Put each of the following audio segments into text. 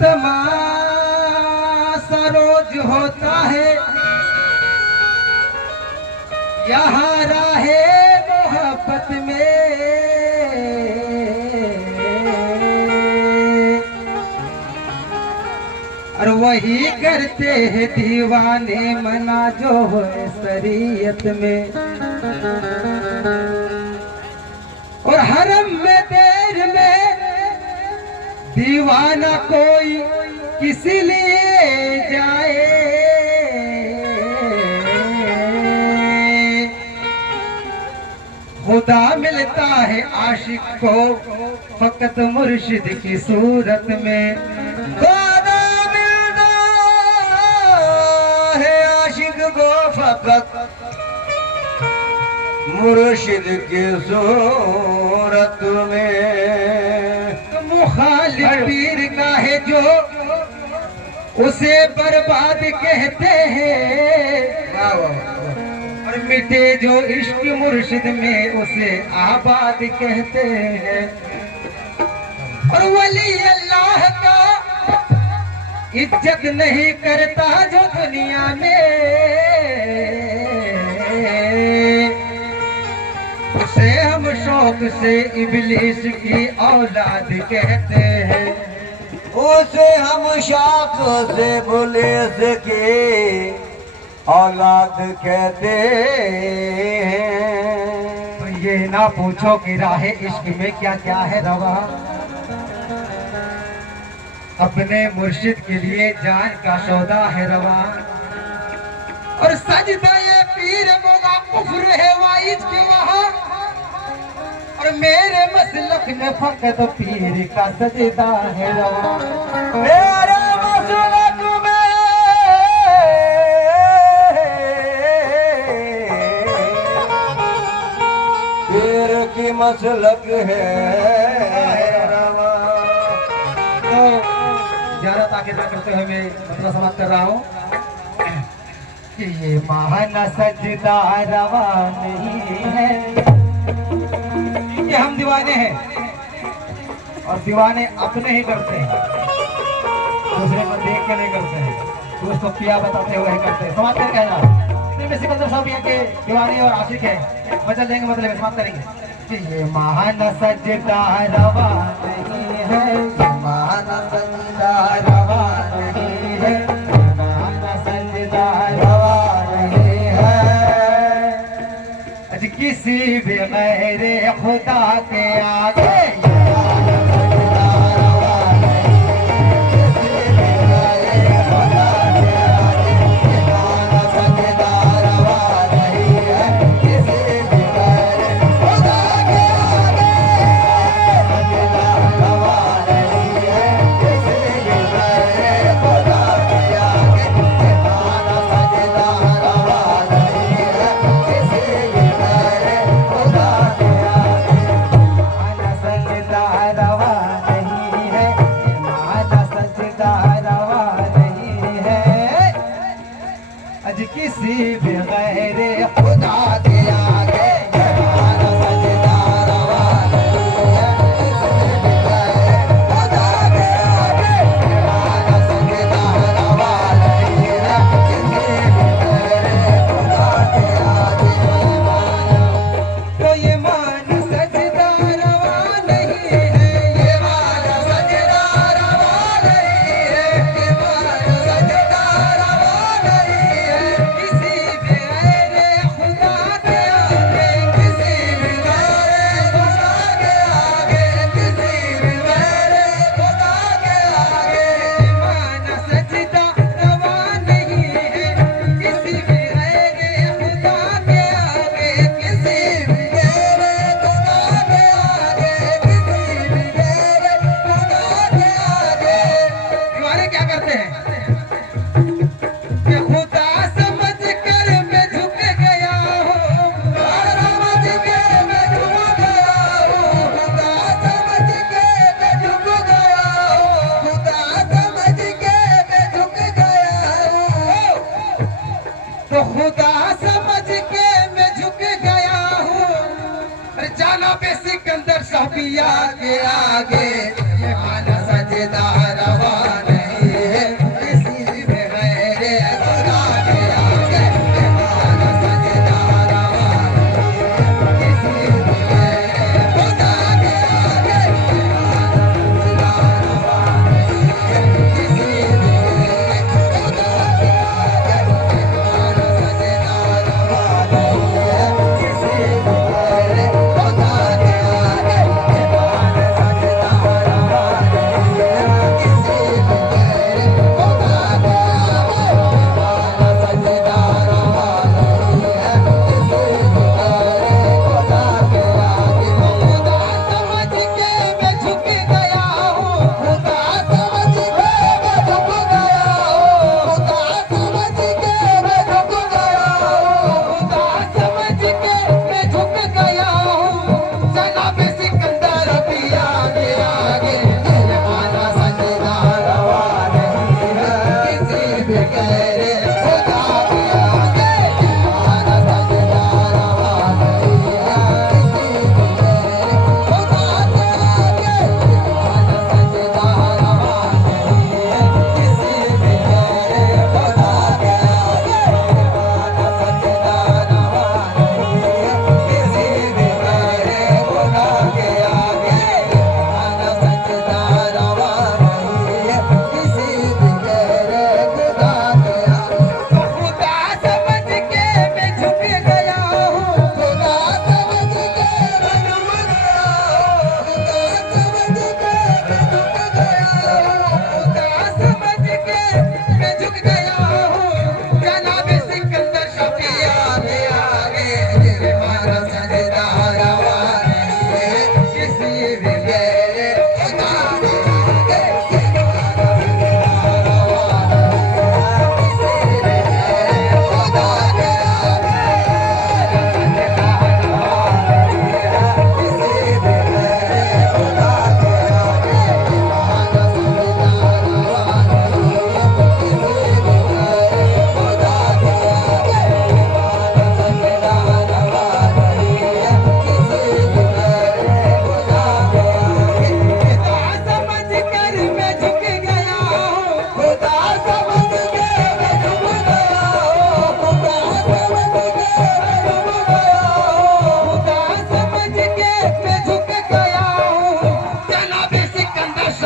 तमाशा रोज होता है यहाँ राहे मोहब्बत में, और वही करते हैं दीवाने मना जो है शरीयत में। और हरम में देर में दीवाना कोई किस लिए जाए, खुदा मिलता है आशिक को फकत मुर्शिद की सूरत में। खुदा मिलता है आशिक को फकत मुर्शिद की सूरत में। मुखालिफ पीर का है जो उसे बर्बाद कहते हैं, और मिटे जो इश्क मुर्शिद में उसे आबाद कहते हैं। और वली अल्लाह का इज्जत नहीं करता जो दुनिया में, उसे हम शौक से इबलीस की औलाद कहते हैं। उसे हम शौक से इबलीस की औलाद कहते हैं। तो ये ना पूछो कि राहे इश्क में क्या क्या है रवा, अपने मुर्शिद के लिए जान का सौदा है रवा। और सजदा ये पीर मोगा कुफ्र है वाइज के वहाँ, और मेरे मसलक में फकत पीर का सजदा है रवा। मेरे मसलक में पीर की मसलक है रवा। तो ज्यादा ताकि ना करते हुए मैं मतलब समाप्त कर रहा हूँ कि ये महाना सजदा रवा नहीं है। कि हम दीवाने हैं और दीवाने अपने ही करते हैं, दूसरे को देख के नहीं करते हैं, उसको पिया बताते हुए करते हैं। समाप्त कर कहना इसमें सिकंदर साहब यहाँ के दीवाने और आशिक है, बदल देंगे मतलब समाप्त करेंगे कि ये महाना सजदा रवा नहीं है, महाना सजदा रवा नहीं है, महाना सजदा रवा नहीं है। आज किसी भी गैर खुदा के आगे किसी भी गैर खुदा के आगे सिकंदर साहबिया के आगे ये माना सजदा रवा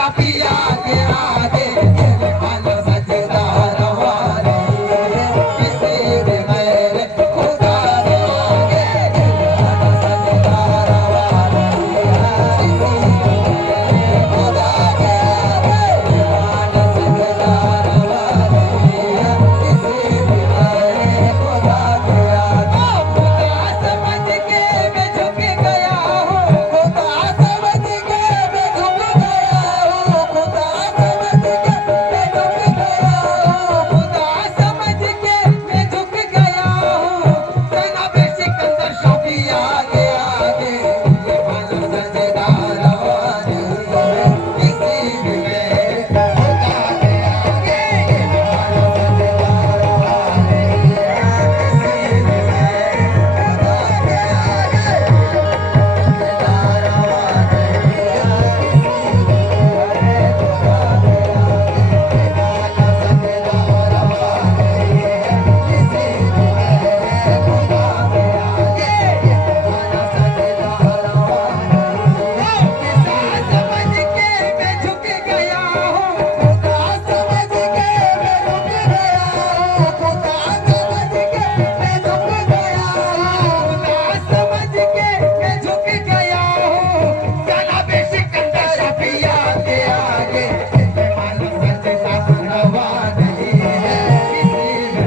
शाफिया के आगे ये जमाना सजदा रवा नहीं है किसी भी गैर खुदा के आगे ये जमाना सजदा रवा नहीं है किसी भी गैर खुदा के आगे ये जमाना सजदा रवा नहीं है किसी भी गैर खुदा के आगे खुदा समझ के मैं झुक गया हूँ खुदा समझ के मैं झुक गया हूँ खुदा समझ के मैं झुक गया हूँ खुदा समझ के मैं झुक गया हूँ जनाब सिकंदर शाफिया के आगे ये मानो सजदा रवा नहीं है किसी भी गैर खुदा के आगे ये मानो सजदा रवा नहीं है किसी भी गैर खुदा के आगे सजदा रवा नहीं है किसी भी गैर खुदा के आगे ये मानो सजदा रवा नहीं है किसी भी गैर खुदा के आगे ये मानो सजदा रवा नहीं है किसा समझ के मैं झुक गया हूँ खुदा समझ के मैं झुक गया हूँ खुदा समझ के मैं झुक गया हूँ खुदा समझ के मैं झुक गया हूँ जनाब सिकंदर शाफिया के आगे ये मानो सजदा रवा नहीं है किसी भी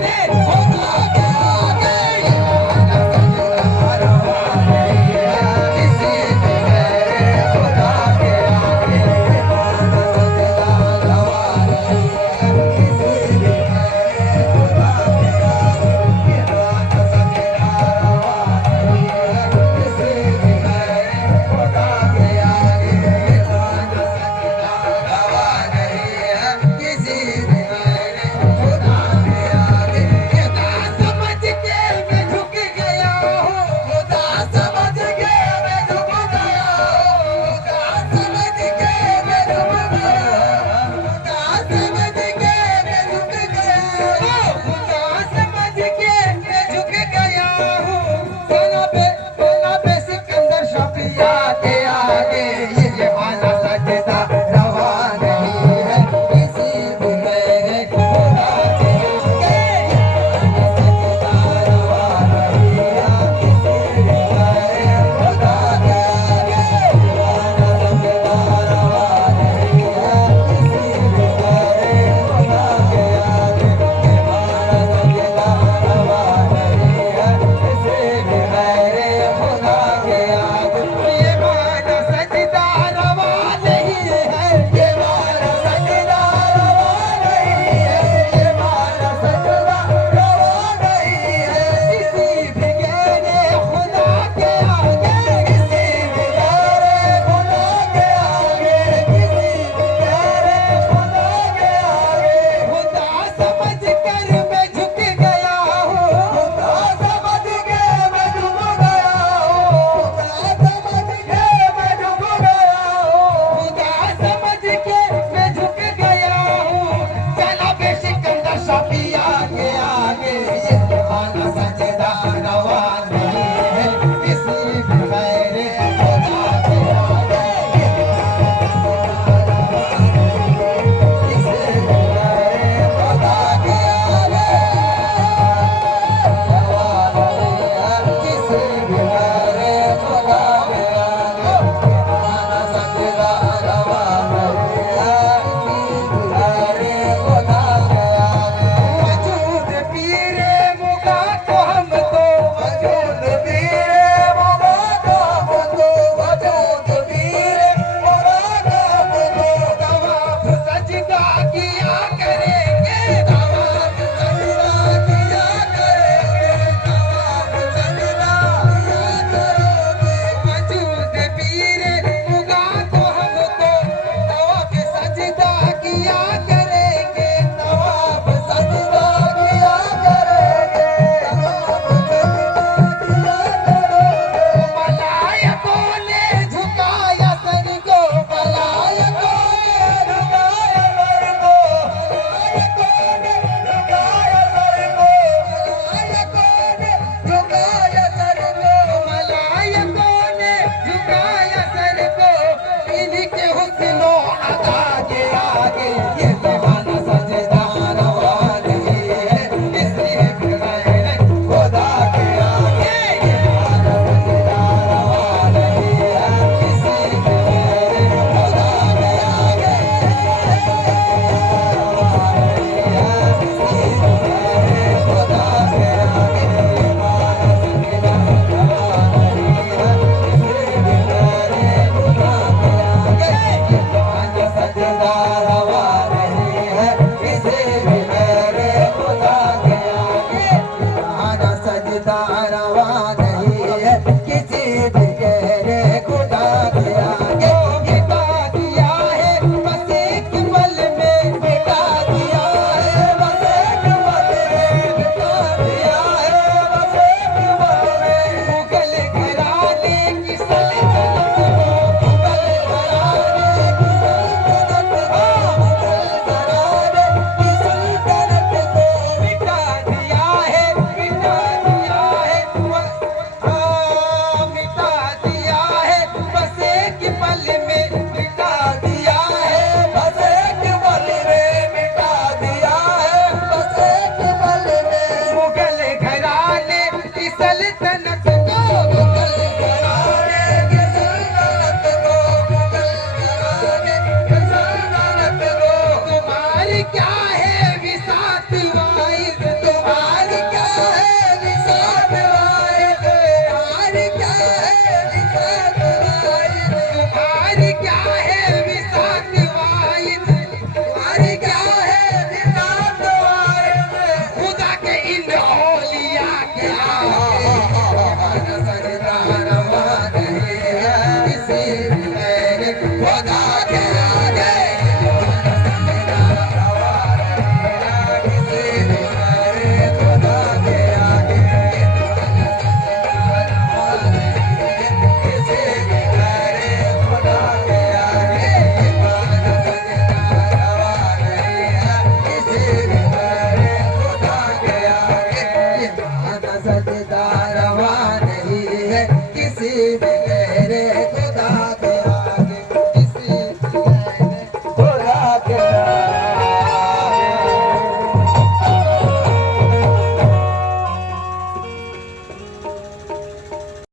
गैर खुदा के आगे ये मानो सजदा रवा नहीं है किसी भी गैर खुदा के आगे ये मानो सजदा रवा नहीं है किसी भी गैर खुदा के आगे ये मानो सजदा रवा नहीं है किसी भी गैर खुदा के आगे ये मानो सजदा रवा नहीं है किसी भी गैर खुदा के आगे खुदा समझ के मैं झुक गया हूँ खुदा समझ के मैं झुक गया हूँ खुदा समझ के मैं झुक गया खुदा समझ के मैं झुक गया खुदा समझ के मैं झुक गया हूँ जनाब सिकंदर शाफिया के आगे ये माना सजदा रवा नहीं है किसी भी गैर खुदा के आगे ये माना सजदा रवा नहीं है किसी भी गैर खुदा के आगे ये माना सजदा रवा नहीं है किसी भी गैर खुदा के आगे ये माना सजदा रवा नहीं है किसी भी गैर खुदा के आगे ये माना सजदा रवा नहीं है ये माना सजदा रवा नहीं है ये माना सजदा रवा नहीं है किसी भी गैर खुदा के आगे किसी भी गैर खुदा के आगे किसी भी गैर खुदा के आगे खुदा समझ कर मैं झुक गया हूँ खुदा समझ के मैं झुक गया हूँ खुदा समझ के मैं झुक गया हूँ खुदा समझ के मैं झुक गया हूँ जनाब सिकंदर शाफिया के आगे ये माना सजदा रवा नहीं है किसी भी गैर खुदा के आगे ये माना सजदा रवा नहीं है किसी भी गैर खुदा के आगे रवा नहीं है किसी भी गैर खुदा के आगे माना सजदा रवा नहीं है किसी भी गैर खुदा के आगे वजूद पीरे मुगा को हम तो वजूद पीरे मुगा को हम तो वजूद पीरे मुगा को हम तो तवाफ सजदा किया